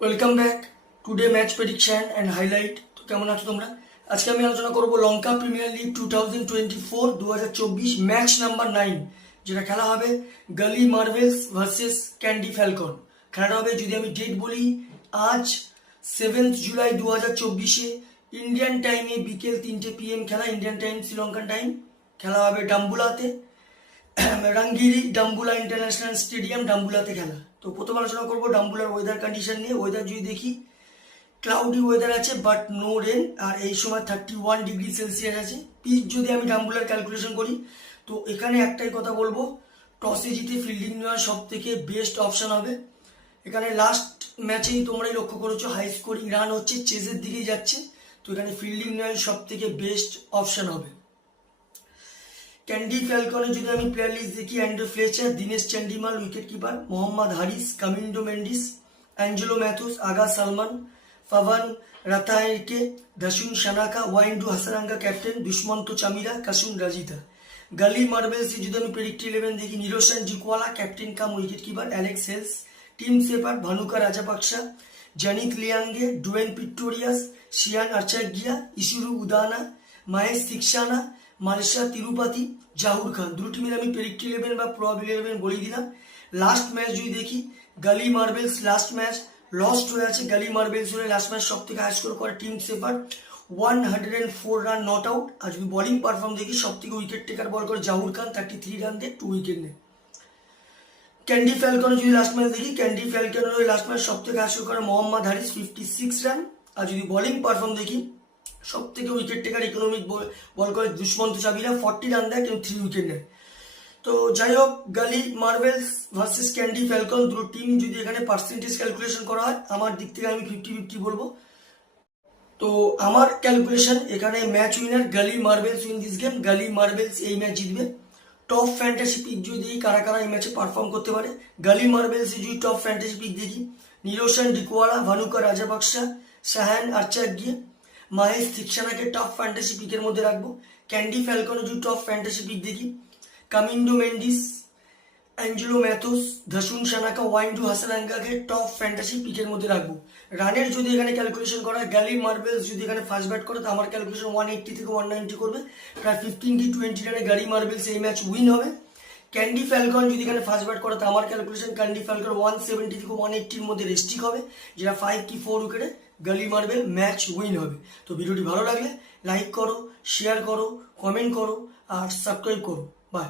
Welcome back today match prediction and highlight. তো কেমন আছো তোমরা? আজকে আমি আলোচনা করব লঙ্কা প্রিমিয়ার লিগ 2024 ম্যাচ নাম্বার 9, যেটা খেলা হবে গলি মার্ভেলস ভার্সেস ক্যান্ডি ফ্যালকন। খেলাটা হবে, যদি আমি ডেট বলি, আজ 7 জুলাই 2024 ইন্ডিয়ান টাইমে বিকেল 3টে PM খেলা, ইন্ডিয়ান টাইম শ্রীলঙ্কান টাইম। খেলা হবে ডাম্বুলাতে, রাঙ্গিরি ডাম্বুলা ইন্টারন্যাশনাল স্টেডিয়াম, ডাম্বুলাতে খেলা। তো প্রথম আলোচনা করবো ডাম্বুলার ওয়েদার কন্ডিশন নিয়ে। ওয়েদার যদি দেখি, ক্লাউডি ওয়েদার আছে বাট নো রেন, আর এই সময় 31°C আছে। পিচ যদি আমি ডাম্বুলার ক্যালকুলেশন করি, তো এখানে একটাই কথা বলবো, টসে জিতে ফিল্ডিং নেওয়ার সব থেকে বেস্ট অপশন হবে। এখানে লাস্ট ম্যাচেই তোমরাই লক্ষ্য করেছো হাই স্কোরিং রান হচ্ছে, চেজের দিকেই যাচ্ছে। তো এখানে ফিল্ডিং নেওয়ার সব থেকে বেস্ট অপশন হবে। ক্যান্ডি ফ্যালকনে যদি আমি প্লেয়ার লিস্ট দেখি, Andre Fletcher, Dinesh Chandimal wicket keeper, Mohammad Haris, Kamindu Mendis, Angelo Mathews, Agha Salman, Pavan Rathnayake, Dasun Shanaka, Wanindu Hasaranga captain, Dushmantha Chameera, Kasun Rajitha. Galle মার্বেলসে যদি আমি প্রেডিক্ট 11 দেখি, Niroshan Dickwella captain cum wicket keeper, Alex Hales, Tim Seifert, Bhanuka Rajapaksa, Janith Liyanage, Dwaine Pretorius, Shehan Arachchige, Isuru Udana, Maheesh Theekshana, Malsha তিরুপাতি, জাহুর খান। দুটো টিমের আমি প্রেডিক্ট 11 বা প্রবাবিল 11 বলে দিলাম। লাস্ট ম্যাচ যদি দেখি, গালি মার্বেলস লাস্ট ম্যাচ লস্ট হয়ে আছে। গালি মার্বেলস হয়ে লাস্ট ম্যাচ সব থেকে হাই স্কোর করে টিম সেপার, 104 রান নট আউট। আর যদি বোলিং পারফর্ম দেখি, সব থেকে উইকেট টেকার বল করে জাহুর খান, 33 রান দিয়ে 2 উইকেট নেয়। ক্যান্ডি ফ্যালকনে যদি লাস্ট ম্যাচ দেখি, ক্যান্ডি ফ্যালকনের লাস্ট ম্যাচ সব থেকে হাই স্কোর করে মোহাম্মদ হারিস, 56 রান। আর যদি বোলিং পারফর্ম দেখি, সব থেকে উইকেট টেকার ইকোনমিক বল করে দুষ্মন্ত চাবিরা, 40 রান দেয় কিন্তু 3 উইকেট নেয়। তো যাই হোক, গালি মার্বেলস ভার্সেস ক্যান্ডি ফ্যালকন, দুটো টিম যদি এখানে পার্সেন্টেজ ক্যালকুলেশন করা হয়, আমার দিক থেকে আমি 50-50 বলবো। তো আমার ক্যালকুলেশন এখানে ম্যাচ উইনার গালি মার্বেলস উইন দিস গেম। গালি মার্বেলস এই ম্যাচ জিতবে। টপ ফ্যান্টাসি পিক যদি দেখি, কারা কারা এই ম্যাচে পারফর্ম করতে পারে, গালি মার্বেলসে যদি টপ ফ্যান্টাসি পিক দেখি, নিরোশন ডিকওয়ালা, ভানুকা রাজাপাকসা, শাহান আর্চাগিয়া, মাহেশ তিক্সানাকে টপ ফ্যান্টাসি পিকের মধ্যে রাখবো। ক্যান্ডি ফ্যালকনে যদি টপ ফ্যান্টাসি পিক দেখি, কামিন্ডো মেন্ডিস, অ্যাঞ্জেলো ম্যাথুস, ধাসুন সানাকা, ওয়াইন্ডু হাসারাঙ্গাকে টপ ফ্যান্টাসি পিকের মধ্যে রাখবো। রানের যদি এখানে ক্যালকুলেশন করা হয়, গ্যালি মার্বেলস যদি এখানে ফার্স্ট ব্যাট করে, তো আমার ক্যালকুলেশন 180 থেকে 190 করবে, প্রায় 15-20 রানে গালি মার্বেলস এই ম্যাচ উইন হবে। ক্যান্ডি ফ্যালকন যদি এখানে ফার্স্ট ব্যাট করে, তো আমার ক্যালকুলেশন ক্যান্ডি ফ্যালকন 170 থেকে 180-র মধ্যে রেস্টিক হবে, যেটা 5 কি 4 উইকেটে গালি মার্বেল ম্যাচ উইন হবে। তো ভিডিওটি ভালো লাগলে লাইক করো, শেয়ার করো, কমেন্ট করো আর সাবস্ক্রাইব করো। বাই।